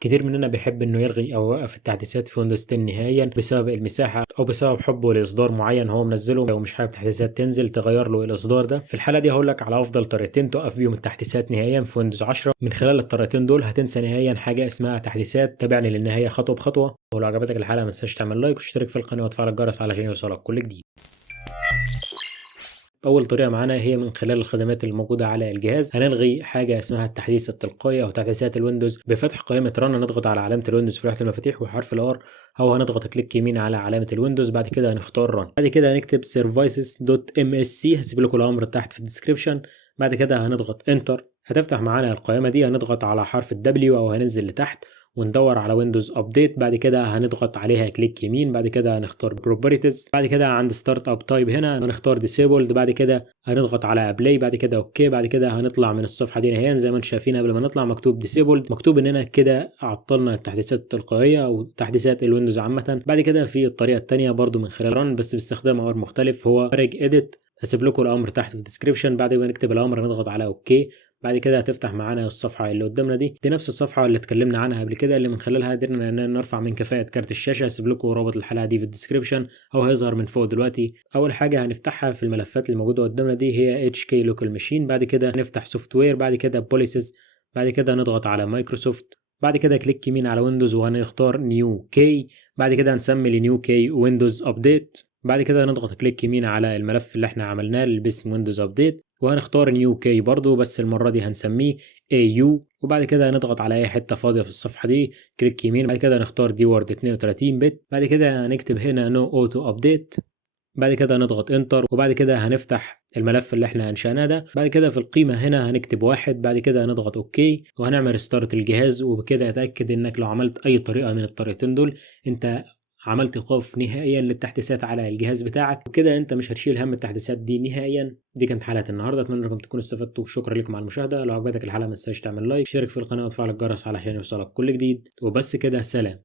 كتير مننا بيحب إنه يلغي أو يوقف التحديثات في ويندوز 10 نهائيًا بسبب المساحة أو بسبب حبه لإصدار معين هو منزله ومش حابب تحديثات تنزل تغير له الإصدار ده. في الحالة دي هاقول لك على أفضل طريقتين توقف بيهم التحديثات نهائيًا في ويندوز 10. من خلال الطريقتين دول هتنسى نهائيًا حاجة اسمها تحديثات. تابعني للنهاية خطوة بخطوة، ولو عجبتك الحلقة ما تنساش تعمل لايك وتشترك في القناة وتفعل الجرس علشان يوصلك كل جديد. أول طريقة معانا هي من خلال الخدمات الموجودة على الجهاز. هنلغي حاجة اسمها التحديث التلقائي أو تحديثات الويندوز. بفتح قائمة رن نضغط على علامة الويندوز في لوحة المفاتيح وحرف الآر، أو هنضغط كليك يمين على علامة الويندوز. بعد كده هنختار رن. بعد كده هنكتب services.msc، هسيب لكم الأمر تحت في الديسكريبشن. بعد كده هنضغط انتر. هتفتح معانا القائمة دي. هنضغط على حرف الدبليو أو هننزل لتحت وندور على ويندوز ابديت. بعد كده هنضغط عليها كليك يمين. بعد كده هنختار بروبرتيز. بعد كده عند ستارت اب تايب هنا هنختار ديسيبلد. بعد كده هنضغط على ابلاي. بعد كده اوكي. بعد كده هنطلع من الصفحه دي نهائيا. زي ما انتم شايفين قبل ما نطلع مكتوب ديسيبلد، مكتوب اننا كده عطلنا التحديثات التلقائيه او تحديثات الويندوز عامه. بعد كده في الطريقه الثانيه برضو من خلال رن بس باستخدام امر مختلف، هو خارج اديت. هسيب لكم الامر تحت في الديسكريبشن. بعد ما نكتب الامر نضغط على اوكي. بعد كده هتفتح معانا الصفحة اللي قدامنا دي نفس الصفحة اللي اتكلمنا عنها قبل كده، اللي من خلالها قدرنا ان نرفع من كفاءة كارت الشاشة. هسيب لكم رابط الحلقة دي في الديسكريبشن او هيظهر من فوق دلوقتي. اول حاجة هنفتحها في الملفات اللي موجودة قدامنا دي هي HK Local Machine. بعد كده هنفتح سوفت وير. بعد كده بوليسز. بعد كده نضغط على مايكروسوفت. بعد كده كليك يمين على ويندوز وهنختار نيو كي. بعد كده هنسمي لنيو كي ويندوز ابديت. بعد كده نضغط كليك يمين على الملف اللي احنا عملناه اللي باسم ويندوز ابديت وهنختار نيو كي برضو، بس المرة دي هنسميه AU. وبعد كده هنضغط على اي حتة فاضية في الصفحة دي كليك يمين. بعد كده نختار دي وورد 32 بت. بعد كده هنكتب هنا نو اوتو ابديت. بعد كده هنضغط انتر. وبعد كده هنفتح الملف اللي احنا انشأناه ده. بعد كده في القيمة هنا هنكتب 1. بعد كده هنضغط اوكي وهنعمل ريستارت الجهاز. وبكده اتأكد انك لو عملت اي طريقة من الطريقتين دول انت عملت ايقاف نهائيا للتحديثات على الجهاز بتاعك، وكده انت مش هتشيل هم التحديثات دي نهائيا. دي كانت حلقة النهارده، اتمنى انكم تكونوا استفدتوا. شكرا لكم على المشاهدة. لو عجبتك الحلقة ما تنساش تعمل لايك، شارك في القناة وتفعل الجرس علشان يوصلك كل جديد. وبس كده، سلام.